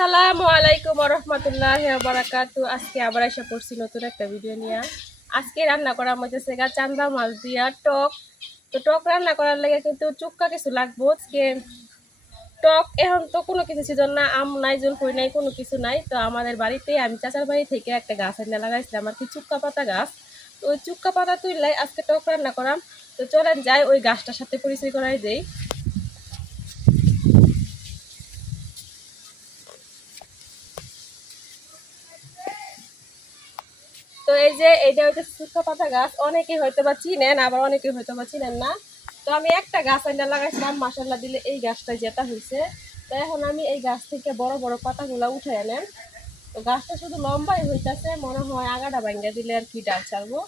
আসসালামু আলাইকুম ওয়া রাহমাতুল্লাহি ওয়া বারাকাতু। আজকে আবার এসে পড়ছি নতুন একটা ভিডিও নিয়ে। আজকে রান্না করা হইতেছে চান্দা মাছ দিয়া টক। তো টক রান্না করার লাগে কিন্তু চুক্কা কিছু লাগবো। আজকে টক এখন তো কোনো কিছু সিজন না, আম নাই, জলপাই নাই, কোনো কিছু নাই। তো আমাদের বাড়িতে আমি চাচার বাড়ি থেকে একটা গাছ এনে লাগাইছিলাম আর কি, চুক্কা পাতা গাছ। তো ওই চুক্কা পাতা তুললাই আজকে টক রান্না করাম। তো চলেন যাই ওই গাছটার সাথে পরিচয় করাই দেই। তো এই যে এইটা হচ্ছে শুকনো পাতা গাছ, অনেকে হয়তো বা চিনেন, আবার অনেকে হয়তো বা চিনেন না। তো আমি একটা গাছ আইনা লাগাইছিলাম, মাশাআল্লাহ দিলে এই গাছটা যেটা হয়েছে। তো এখন আমি এই গাছ থেকে বড় বড় পাতাগুলা উঠে আনেন। তো গাছটা শুধু লম্বাই হইতেছে, মনে হয় আগাটা ভাঙ্গা দিলে আর কি ডাল ছাড়বো।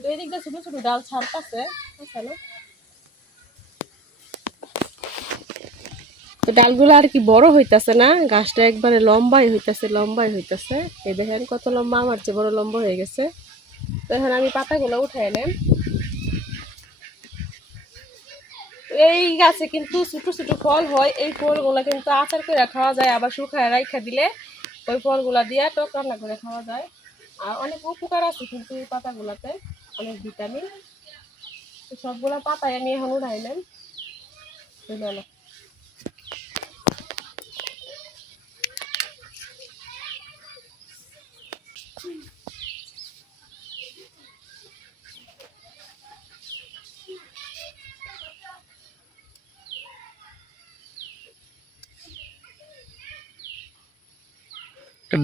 তো এই দিক দিয়ে ছোট ছোট ডাল ছাড়তেছে, বুঝছে না? তো ডালগুলো আর কি বড় হইতাছে না, গাছটা একবারে লম্বাই হইতাছে। এই দেখেন কত লম্বা, আমার চেয়ে বড় লম্বা হয়ে গেছে। তো এখন আমি পাতাগুলো উঠে এনে এই গাছে কিন্তু ছোট ছোট ফল হয়, এই ফলগুলো কিন্তু আচার করে খাওয়া যায়, আবার শুকায় রাখা দিলে ওই ফলগুলা দিয়ে টক রান্না করে খাওয়া যায়। আর অনেক উপকার আছে কিন্তু এই পাতাগুলাতে, অনেক ভিটামিন। সবগুলা পাতায় আমি এখন উঠাইলাম।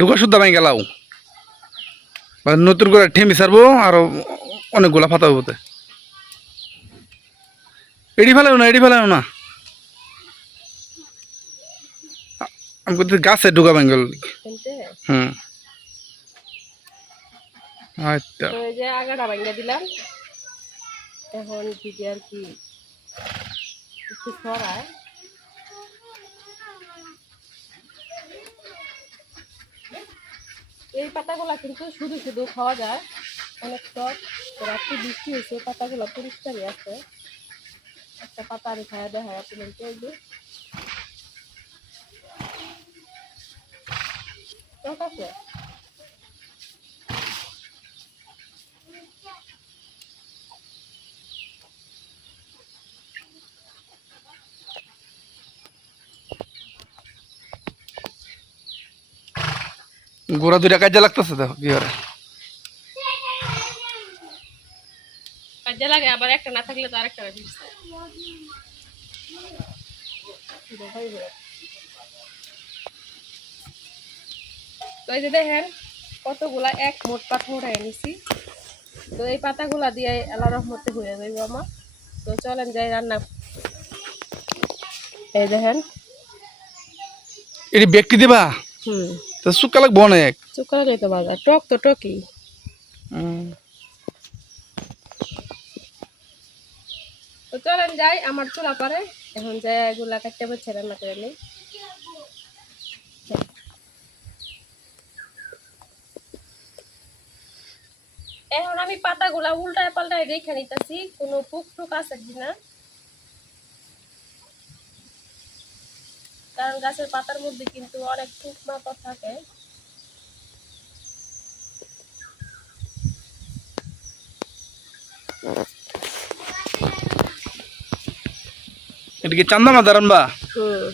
ঢুকা শুদ্ধা ভাই গেলাও নতুন করে ঠেমি সারবো আরো অনেকগুলা ফাতা হবো। এডি ফেলাও না আমি করতে গাছে ঢুকা ভাঙ্গল। হুম, আচ্ছা তো এই যে আগাটা ভাঙ্গা দিলাম, এখন যদি আর কি একটু ছড়ায়। এই পাতাগুলা কিন্তু শুধু শুধু খাওয়া যায়, অনেক টক। রাত্রি বৃষ্টি হয়েছে, পাতাগুলো পরিষ্কারই আছে। একটা পাতা আমি খাওয়া দেখা আপনাদেরকে, এই যে টক আছে। গোড়া দুইটা কাজে লাগতেছে দেখো কি করে। কাজে লাগে, আবার একটা না থাকলে তো আরেকটা দিচ্ছে। তো এই যে দেখেন কতগুলা এক মোট পাতা উঠাই নিছি। তো এই পাতাগুলা দিয়ে আল্লাহ রহমতে হয়ে যাইব আমার। তো চলেন যাই রান্না। এই দেখেন, এটি ব্যক্তি দিবা হুম, তো শুকা লাগবো অনেক। চুপ করা যাইতো বাজার, টক তো টকই। তো চলেন যাই, আমার চুলা পারে এখন যাই এগুলা কাটতে বসে রান্না করে নিই। এখন আমি পাতাগুলা উল্টায় পাল্টায় রেখে নিতেছি, কোনো পুক টুক আছে কিনা, কারণ গাছের পাতার মধ্যে কিন্তু অনেক পুক মাকড় থাকে। এটা কি চান্দা মাছ রানবা? হুম,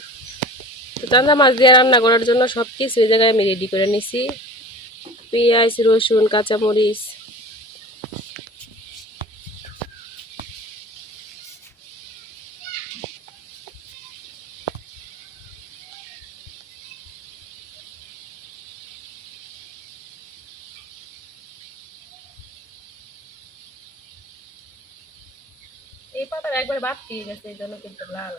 চান্দা মাছ দিয়ে রান্না করার জন্য সব কিছু এই জায়গায় আমি রেডি করে নিছি। পেঁয়াজ, রসুন, কাঁচামরিচ। এই পাতাটা একবার বাদ দিয়ে গেছে, এই জন্য কিন্তু লাল।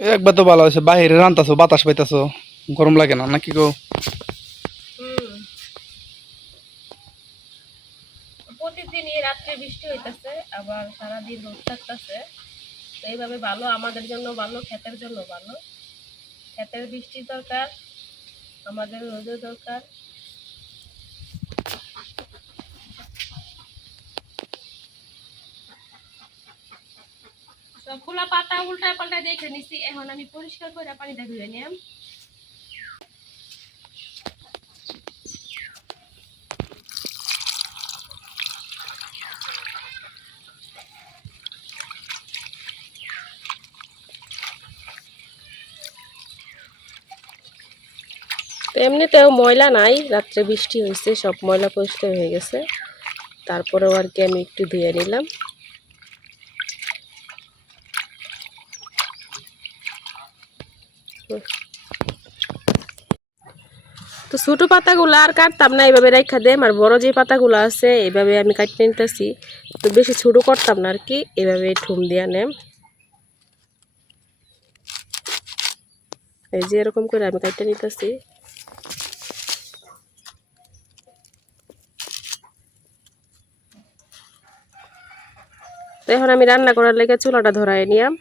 একবার তো ভালো হয়েছে, বাহিরে রান্তাছো বাতাস পাইতাছো, গরম লাগে না নাকি গো? হুম, প্রতিদিনই রাত্রে বৃষ্টি হইতাছে, আবার সারাদিন রোদ থাকতেছে। তো এইভাবে ভালো, আমাদের জন্য ভালো, ক্ষেতের জন্য ভালো। ক্ষেতের বৃষ্টির দরকার, আমাদের রোদের দরকার। সবগুলা পাতা উল্টায় পাল্টায় দেখে নিছি, এখন আমি পরিষ্কার করে পানিটা ধুয়ে নিলাম। তো এমনিতেও ময়লা নাই, রাত্রে বৃষ্টি হয়েছে, সব ময়লা পরিষ্কার হয়ে গেছে। তারপরেও আর কি আমি একটু ধুয়ে নিলাম। তো ছোট পাতাগুলো আর কাটতাম না, এইভাবে রেখা দেম। আর বড় যে পাতাগুলো আছে এইভাবে আমি কাটতে নিতেছি। তো বেশি ছোট করতাম না আর কি, এইভাবে ঠুম দিয়া নেম। এই যে এরকম করে আমি কাটতে নিতেছি। তো এখন আমি রান্না করার লেগে চুলাটা ধরাই নিলাম।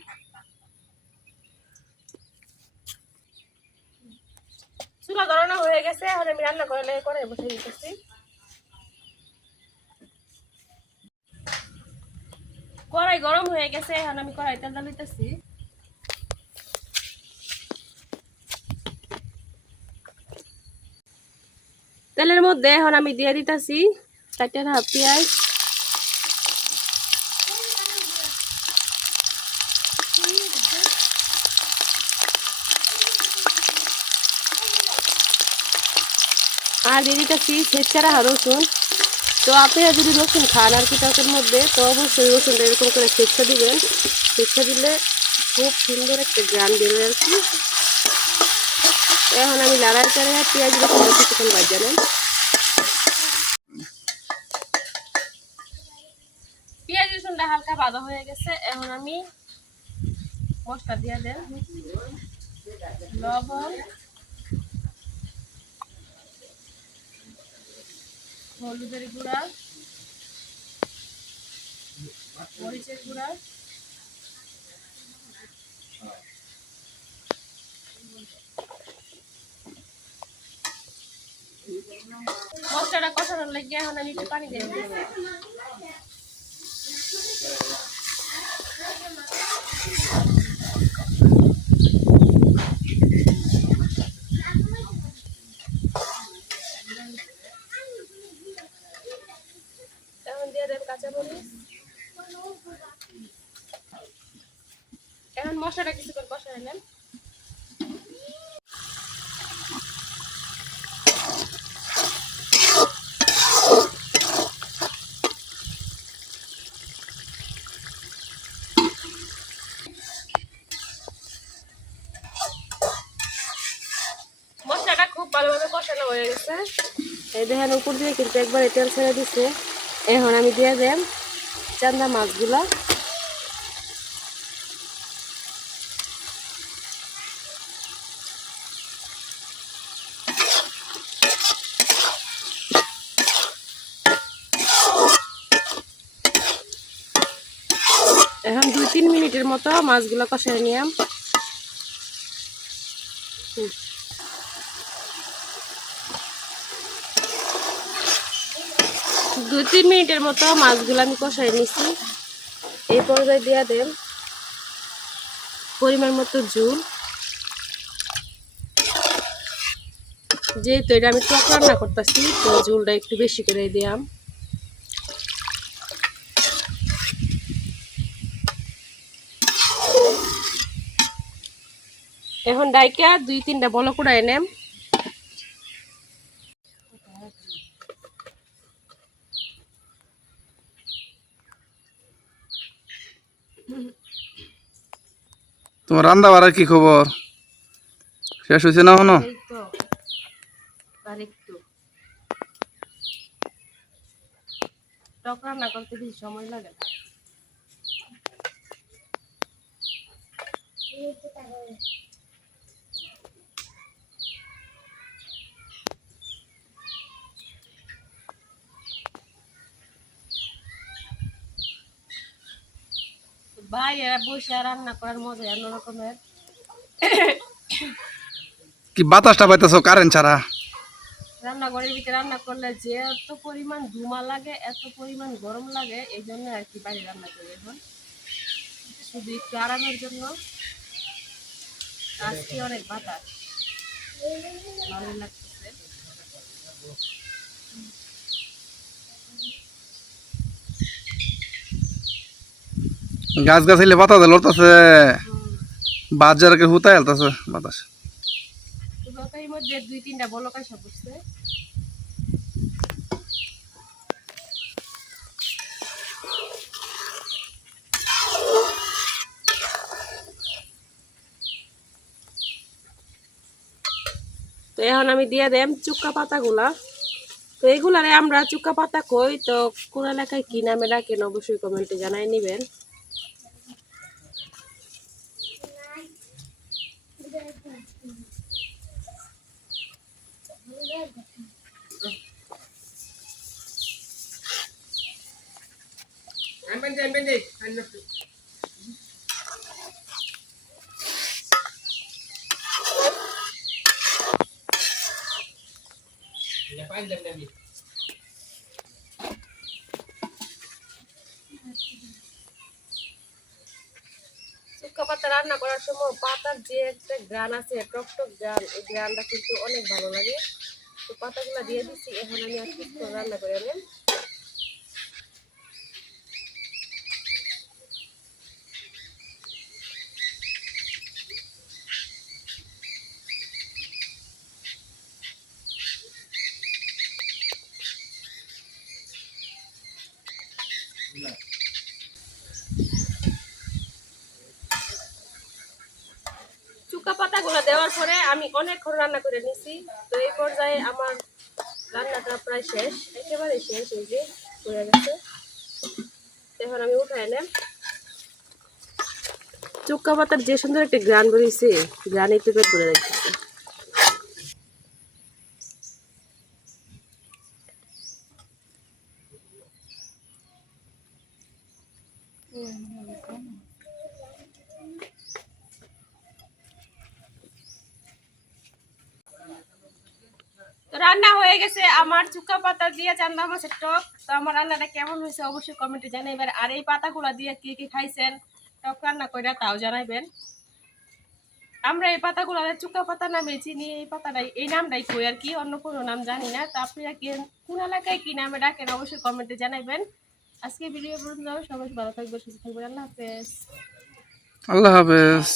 চুলা ধরানো হয়ে গেছে, এখন আমি রান্না করার লেগে কড়াই বসে দিতেছি। কড়াই গরম হয়ে গেছে, এখন আমি কড়াই তেল দিতেছি। তেলের মধ্যে এখন আমি দিয়ে দিতেছি 4.5 পেঁয়াজ, আর দিয়ে দিতেছি ছেঁচা রাখা রসুন। তো আপনারা যদি রসুন খান আর কি তরকারির মধ্যে, তো অবশ্যই রসুনটা এরকম করে ছেঁচা দিবেন। ছেঁচা দিলে খুব সুন্দর একটা গ্রান বেরোয় আর কি। এখন আমি লাড়ার করে পেঁয়াজ রসুনটা কিছুক্ষণ বাজে নেন। পেঁয়াজ রসুনটা হালকা ভাজা হয়ে গেছে, এখন আমি মশলা দিয়ে দেন। লবণ, হলুদের গুঁড়া, মরিচের গুঁড়া, মশলাটা কষানোর লেগে এখন আমি একটু পানি দিয়ে দিই। এখন দিয়ে দেন কাঁচামরিচ। এখন মশলাটা কিছুক্ষণ কষাই নেন। মশলাটা খুব ভালোভাবে কষানো হয়ে গেছে। এই দেখেন উপর দিয়ে কিন্তু একবারে তেল ছেড়ে দিচ্ছে। এখন আমি দিয়ে দেন চান্দা মাছগুলা। এখন 2-3 মিনিটের মতো মাছগুলো কষাই নিলাম। 2-3 মিনিটের মতো মাছগুলো আমি কষাই নিছি। এই পর্যায়ে দিয়ে দেন পরিমাণ মতো ঝোল। যেহেতু এটা আমি টক রান্না করতেছি, তো ঝোলটা একটু বেশি করে দিলাম। এখন ডাইকা 2-3টা বলক উড়াই নেম। তোমার রান্না বাড়ার কি খবর? শেষ হয়েছে না এখনো? এই তো আর একটু টক রান্না করতে বেশি সময় লাগে না। ভাইয়েরা বসে রান্না করার মজা অন্য রকমের। কি বাতাসটা পাইতেছো কারেন্ট ছাড়া? রান্নাঘরের ভিতরে রান্না করলে যে এত পরিমাণ ধুমা লাগে, এত পরিমাণ গরম লাগে, এই জন্য আর কি বাইরে রান্না করি এখন, শুধু একটু আরামের জন্য। আজকে অনেক বাতাস, ভালোই লাগতেছে। গাছ গাছাইলে বাতাস লড়তেছে, বাজারকে হুতায় আলতাছে বাতাস। তো এর মধ্যে 2-3টা বলক আসা পড়ছে। তো এখন আমি দিয়ে দেম চুক্কা পাতাগুলা। তো এগুলারে আমরা চুক্কা পাতা কই, তো কোন এলাকায় কি নামে ডাকেন অবশ্যই কমেন্টে জানাই নিবেন। শুক্কা পাতা রান্না করার সময় পাতার যে একটা গ্রান আছে, টক টক গ্রান, এই গ্রানটা কিন্তু অনেক ভালো লাগে। তো পাতাগুলো দিয়ে দিচ্ছি, এখন আমি আর কিছু রান্না করে নেব। চুকা পাতাগুলো দেওয়ার পরে আমি অনেকক্ষণ রান্না করে নিছি। তো এই পর্যায়ে আমার রান্নাটা প্রায় শেষ, একেবারে শেষ, এই যে হয়ে গেছে। এখন আমি উঠাই নেব। চুক্কা পাতার যে সুন্দর একটা গ্রান বেরিয়েছে, গ্রানে পেট করে রাখতেছে। তো রান্না হয়ে গেছে আমার চুক্কা পাতা দিয়ে চান্দা মাছের টক। তো আমার রান্নাটা কেমন হয়েছে অবশ্যই কমেন্টে জানাইবেন। আর এই পাতাগুলো দিয়ে কি কি খাইছেন টক রান্না করে তাও জানাইবেন। আমরা এই পাতাগুলো চুক্কা পাতা নামে চিনি, এই পাতাটাই এই নামটাই কই আর কি, অন্য কোনো নাম জানি না। তো আপনারা কি কোন এলাকায় কি নামে ডাকেন অবশ্যই কমেন্টে জানাইবেন। আজকে ভিডিও পর্যন্ত, সবাই ভালো থাকবে, সুস্থ থাকবেন। আল্লাহ হাফেজ। আল্লাহ হাফেজ।